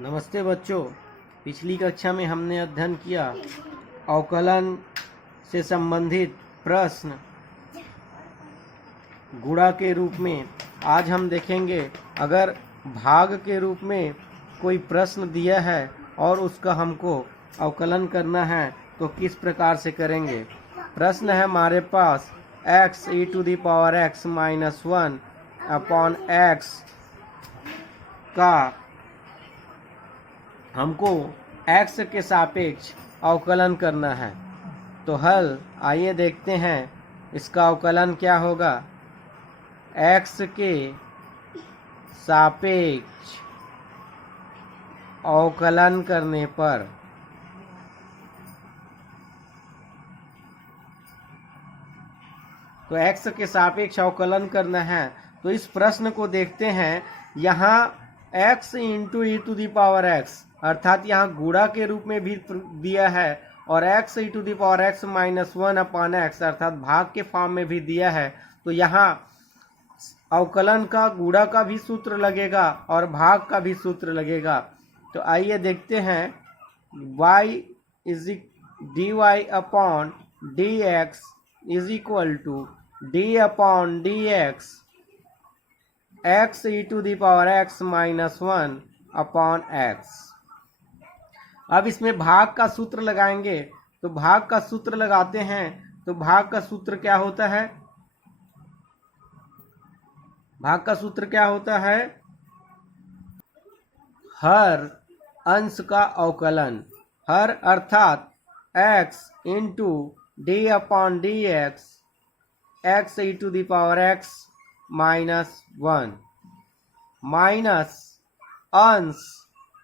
नमस्ते बच्चों। पिछली कक्षा में हमने अध्ययन किया अवकलन से संबंधित प्रश्न गुणा के रूप में। आज हम देखेंगे अगर भाग के रूप में कोई प्रश्न दिया है और उसका हमको अवकलन करना है तो किस प्रकार से करेंगे। प्रश्न है हमारे पास x e⁻x - 1 अपॉन x का हमको x के सापेक्ष अवकलन करना है। तो हल आइए देखते हैं इसका अवकलन क्या होगा। x के सापेक्ष अवकलन करने पर तो x के सापेक्ष अवकलन करना है। तो इस प्रश्न को देखते हैं। यहाँ x इंटू e⁻x अर्थात यहाँ गुणा के रूप में भी दिया है और x e⁻x - 1 अपॉन x अर्थात भाग के फॉर्म में भी दिया है। तो यहाँ अवकलन का गुणा का भी सूत्र लगेगा और भाग का भी सूत्र लगेगा। तो आइए देखते हैं। y dy upon dx is equal to d upon dx x e⁻x - 1 upon x। अब इसमें भाग का सूत्र लगाएंगे। तो भाग का सूत्र लगाते हैं। तो भाग का सूत्र क्या होता है? भाग का सूत्र क्या होता है? हर अंश का अवकलन। हर अर्थात x into d upon d x e⁻x - 1 minus अंश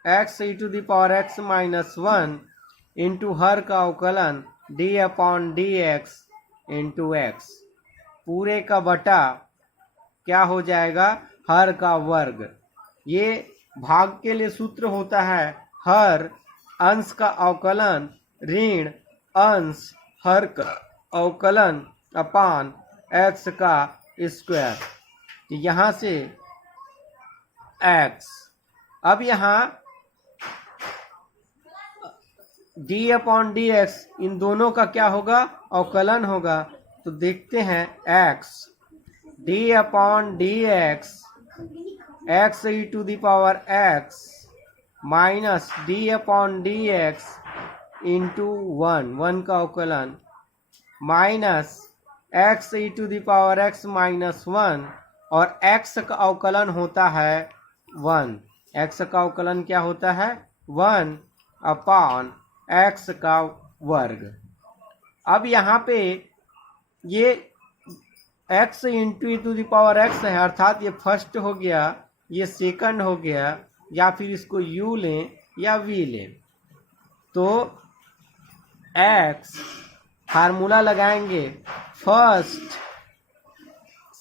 x e⁻x - 1 इंटू हर का अवकलन d upon d x into x. पूरे का बटा क्या हो जाएगा? हर का वर्ग। ये भाग के लिए सूत्र होता है हर अंश का अवकलन ऋण अंश हर का अवकलन अपान x का स्क्वायर। यहाँ से x। अब यहाँ d अपॉन डी एक्स इन दोनों का क्या होगा? अवकलन होगा। तो देखते हैं x d upon d x x e⁻x minus d upon d x into 1 का अवकलन माइनस x e⁻x - 1 और x का अवकलन होता है 1। x का अवकलन क्या होता है? 1 अपॉन x का वर्ग। अब यहाँ पे ये x इंटू e⁻x है अर्थात ये फर्स्ट हो गया, ये सेकंड हो गया, या फिर इसको u लें या v लें। तो x फार्मूला लगाएंगे फर्स्ट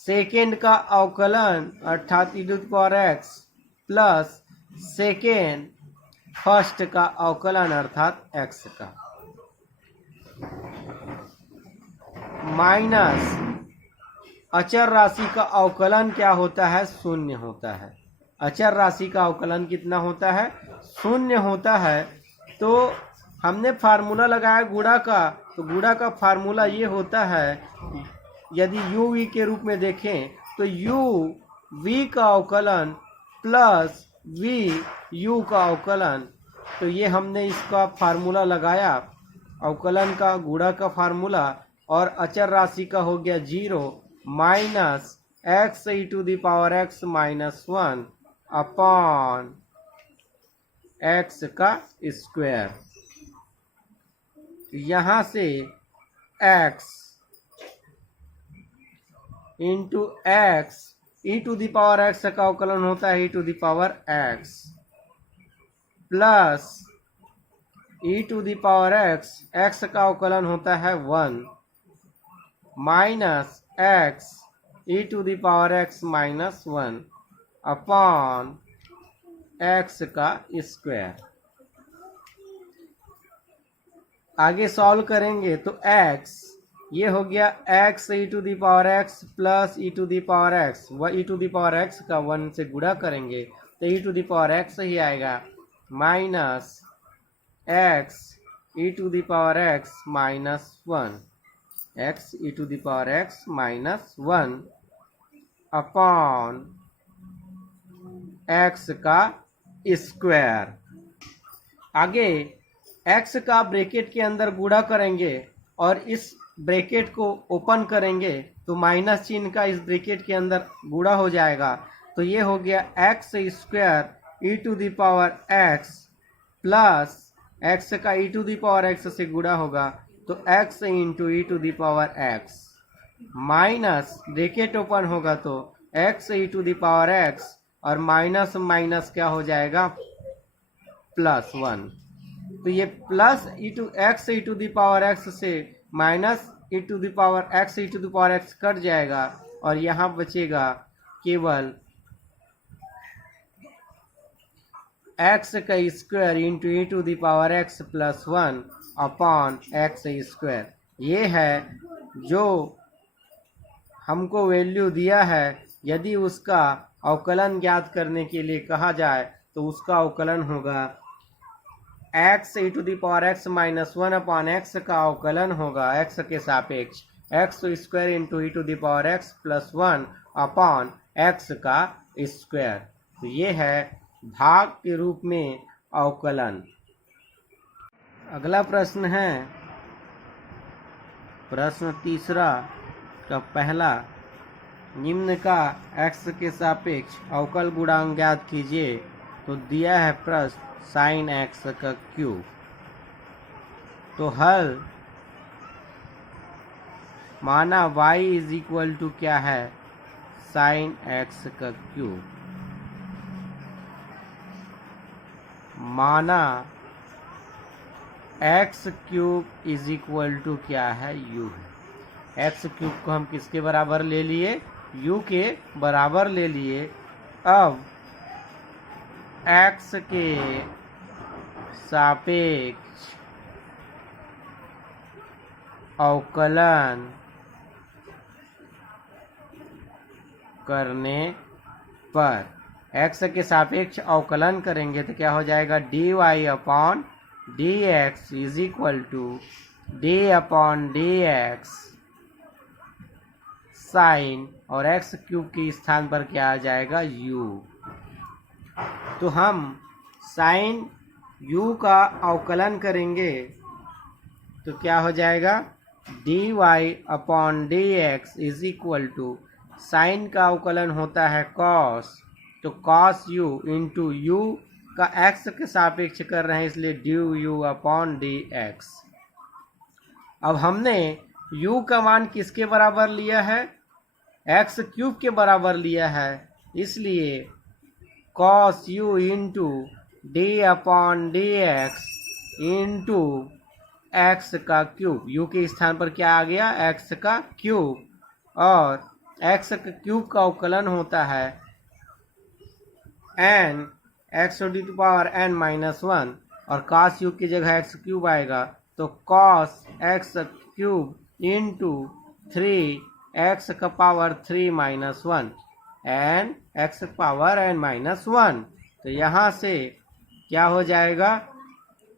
सेकेंड का अवकलन अर्थात e⁻x प्लस सेकेंड फर्स्ट का अवकलन अर्थात x का माइनस अचर राशि का अवकलन क्या होता है? शून्य होता है। अचर राशि का अवकलन कितना होता है? शून्य होता है। तो हमने फार्मूला लगाया गुणा का। तो गुणा का फार्मूला ये होता है, यदि u v के रूप में देखें तो u v का अवकलन प्लस v u का अवकलन। तो ये हमने इसका फार्मूला लगाया अवकलन का गुणा का फार्मूला और अचर राशि का हो गया 0 minus x e⁻x - 1 upon x का स्क्वायर। यहाँ से x इंटू x e⁻x का अवकलन होता है e⁻x प्लस e⁻x x का अवकलन होता है 1 minus x e⁻x - 1 upon x का स्क्वायर। आगे सॉल्व करेंगे तो x ये हो गया x e⁻x प्लस e⁻x व e⁻x का 1 से गुणा करेंगे तो e⁻x ही आएगा। Minus x e to the power x minus 1, x e to the power x minus 1 upon x का स्क्वायर। आगे एक्स का ब्रैकेट के अंदर गुणा करेंगे और इस ब्रैकेट को ओपन करेंगे तो माइनस चिन्ह का इस ब्रैकेट के अंदर गुणा हो जाएगा। तो ये हो गया x square e to the power x plus x का e to the power x से गुणा होगा तो x into e to the power x minus bracket open होगा तो x e to the power x और माइनस माइनस क्या हो जाएगा प्लस 1। तो ये plus e to x e to the power x से minus e to the power x e to the power x cut जाएगा और यहाँ बचेगा केवल एक्स का square into e to the power x plus 1 upon x square. ये है जो हमको वैल्यू दिया है। यदि उसका अवकलन ज्ञात करने के लिए कहा जाए तो उसका अवकलन होगा x e to the power x minus 1 upon x का अवकलन होगा एक्स के सापेक्ष x square into e to the power x plus 1 upon x का स्क्वायर। तो ये है भाग के रूप में अवकलन। अगला प्रश्न है प्रश्न तीसरा का पहला, निम्न का एक्स के सापेक्ष अवकल गुणांक ज्ञात कीजिए। तो दिया है प्रश्न साइन एक्स का क्यूब। तो हल माना y इज इक्वल टू क्या है साइन एक्स का क्यूब, माना x cube is equal to क्या है u है। एक्स क्यूब को हम किसके बराबर ले लिए u के बराबर ले लिए। अब एक्स के सापेक्ष अवकलन करने पर एक्स के सापेक्ष अवकलन करेंगे तो क्या हो जाएगा d y upon d x is equal to d upon d x sine और एक्स क्यूब के स्थान पर क्या आ जाएगा u। तो हम साइन u का अवकलन करेंगे तो क्या हो जाएगा d y upon d x is equal to sine का अवकलन होता है कॉस, तो कॉस u इंटू यू का एक्स के सापेक्ष कर रहे हैं इसलिए d u u upon d x. अब हमने u का मान किसके बराबर लिया है एक्स क्यूब के बराबर लिया है, इसलिए cos u into d upon d x into x का क्यूब, u के स्थान पर क्या आ गया एक्स का क्यूब और एक्स का क्यूब का अवकलन होता है n x to the power n minus 1 और कॉस u की जगह एक्स क्यूब आएगा तो cos x cube into 3 x का power 3 minus 1 n x power n minus 1। तो यहाँ से क्या हो जाएगा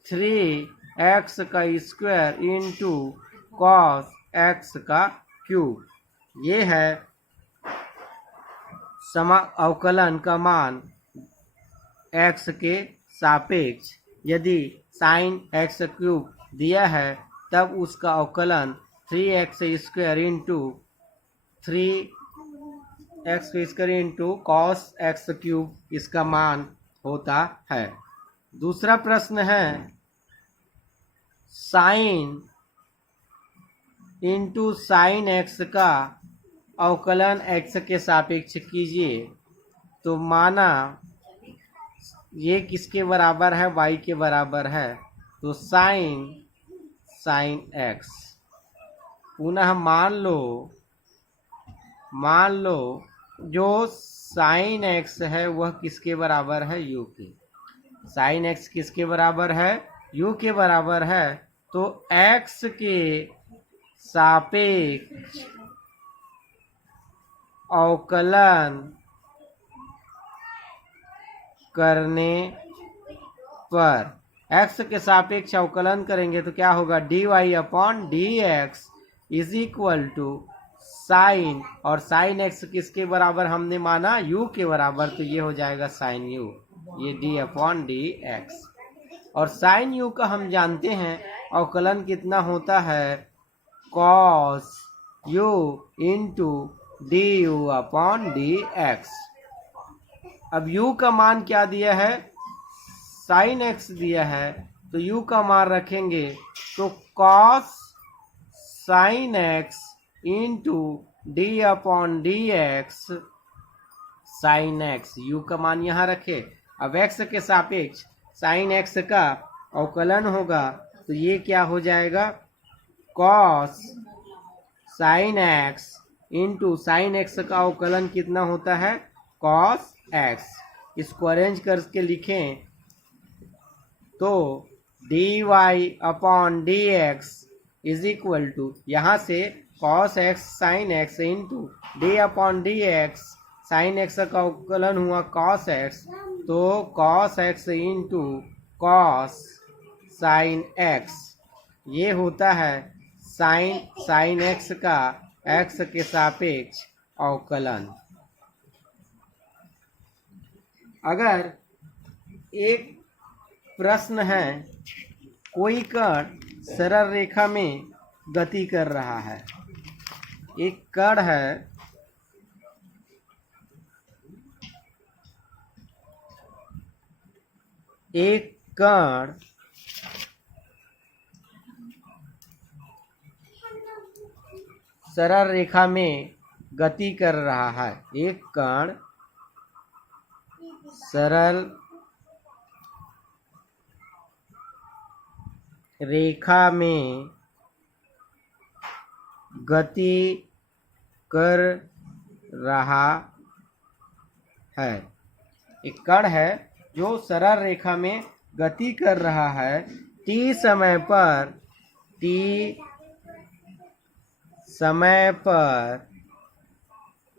3x का स्क्वायर इंटू कॉस एक्स का क्यूब। ये है अवकलन का मान x के सापेक्ष। यदि साइन एक्स क्यूब दिया है तब उसका अवकलन 3x square into 3x square into cos x cube इसका मान होता है। दूसरा प्रश्न है साइन इंटू साइन एक्स का अवकलन एक्स के सापेक्ष कीजिए। तो माना ये किसके बराबर है y के बराबर है तो साइन एक्स। पुनः मान लो जो साइन एक्स है वह किसके बराबर है u के। साइन एक्स किसके बराबर है u के बराबर है तो x के सापेक्ष अवकलन करने पर x के सापेक्ष अवकलन करेंगे तो क्या होगा, dy upon d x is equal to sine, और साइन x किसके बराबर हमने माना, u के बराबर, तो ये हो जाएगा साइन u, ये d अपॉन डी एक्स। और साइन u का हम जानते हैं अवकलन कितना होता है, cos u into D you upon d x. अब u का मान क्या दिया है, साइन x दिया है, तो u का मान रखेंगे तो cos sine x into d upon d x sine x, u का मान यहाँ रखे। अब x के सापेक्ष साइन x का अवकलन होगा तो ये क्या हो जाएगा, cos sine x into sine x का अवकलन कितना होता है, कॉस x। इसको अरेंज करके लिखें तो d y upon d x is equal to, यहाँ से cos x sine x into d upon d x sine x का अवकलन हुआ कॉस एक्स, तो cos x into cos sine x, ये होता है साइन एक्स का एक्स के सापेक्ष अवकलन। अगर एक प्रश्न है, कोई कण सरल रेखा में गति कर रहा है, एक कण है एक कण सरल रेखा में गति कर रहा है, एक कण सरल रेखा में गति कर रहा है, एक कण है जो सरल रेखा में गति कर रहा है, t समय पर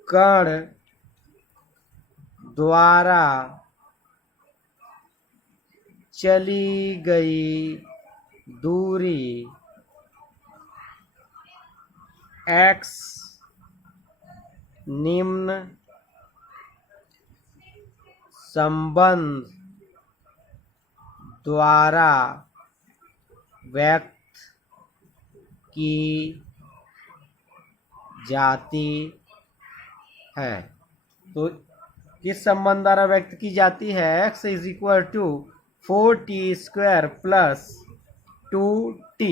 कण द्वारा चली गई दूरी x निम्न संबंध द्वारा व्यक्त की जाती है। तो किस संबंध द्वारा व्यक्त की जाती है, x is equal to 4t² plus 2t।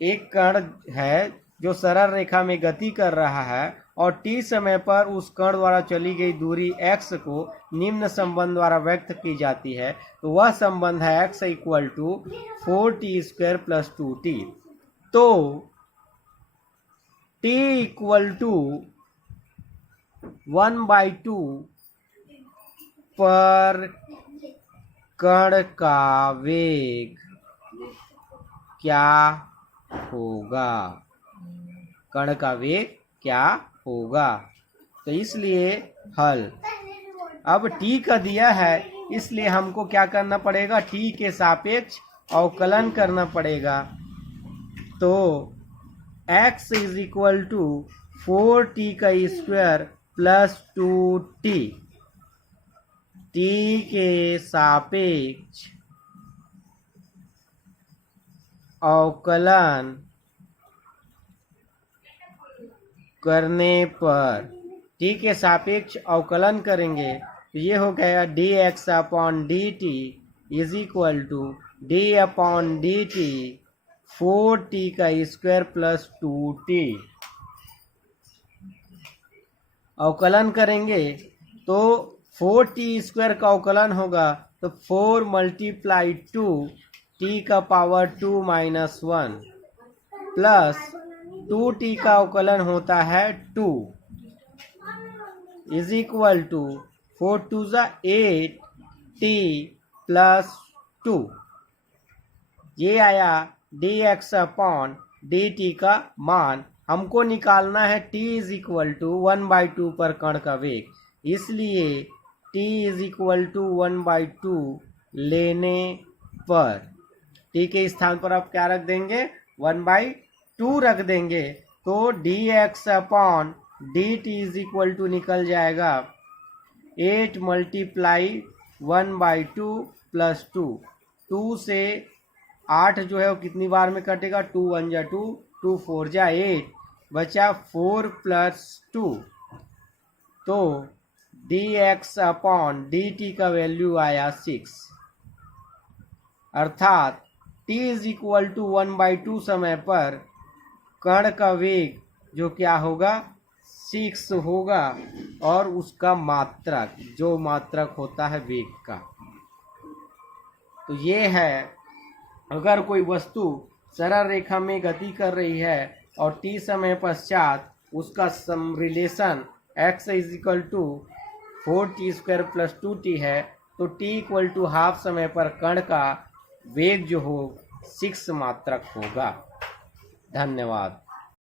एक कण है जो सरल रेखा में गति कर रहा है और t समय पर उस कण द्वारा चली गई दूरी x को निम्न संबंध द्वारा व्यक्त की जाती है, तो वह संबंध है x equal to 4t² plus 2t। तो t इक्वल टू 1/2 पर कण का वेग क्या होगा, कण का वेग क्या होगा। तो इसलिए हल, अब t का दिया है इसलिए हमको क्या करना पड़ेगा, t के सापेक्ष अवकलन करना पड़ेगा। तो x is equal to 4t² plus 2t, t के सापेक्ष अवकलन करने पर, t के सापेक्ष अवकलन करेंगे तो ये हो गया dx upon dt is equal to d upon dt 4t² plus 2t। अवकलन करेंगे तो 4t² का अवकलन होगा तो 4 मल्टीप्लाई 2 t का पावर 2 माइनस 1 प्लस 2t का अवकलन होता है 2 is equal to 4 2 8 t plus 2। ये आया dx अपॉन dt का मान। हमको निकालना है t इज इक्वल टू 1/2 पर कण का वेग, इसलिए t इज इक्वल टू 1/2 लेने पर t के स्थान पर आप क्या रख देंगे, 1/2 रख देंगे, तो dx upon dt is equal to निकल जाएगा 8 मल्टीप्लाई 1/2 प्लस 2। 2 से 8 जो है वो कितनी बार में कटेगा, 2 1 जा 2, 2 4 जा 8, बचा 4 प्लस 2, तो dx अपॉन dt का वैल्यू आया 6। अर्थात t इज इक्वल टू 1/2 समय पर कण का वेग जो क्या होगा, 6 होगा, और उसका मात्रक जो मात्रक होता है वेग का। तो ये है, अगर कोई वस्तु सरल रेखा में गति कर रही है और t समय पश्चात उसका relation x is equal to 4t² plus 2t है, तो t इक्वल टू हाफ समय पर कण का वेग जो हो 6 मात्रक होगा। धन्यवाद।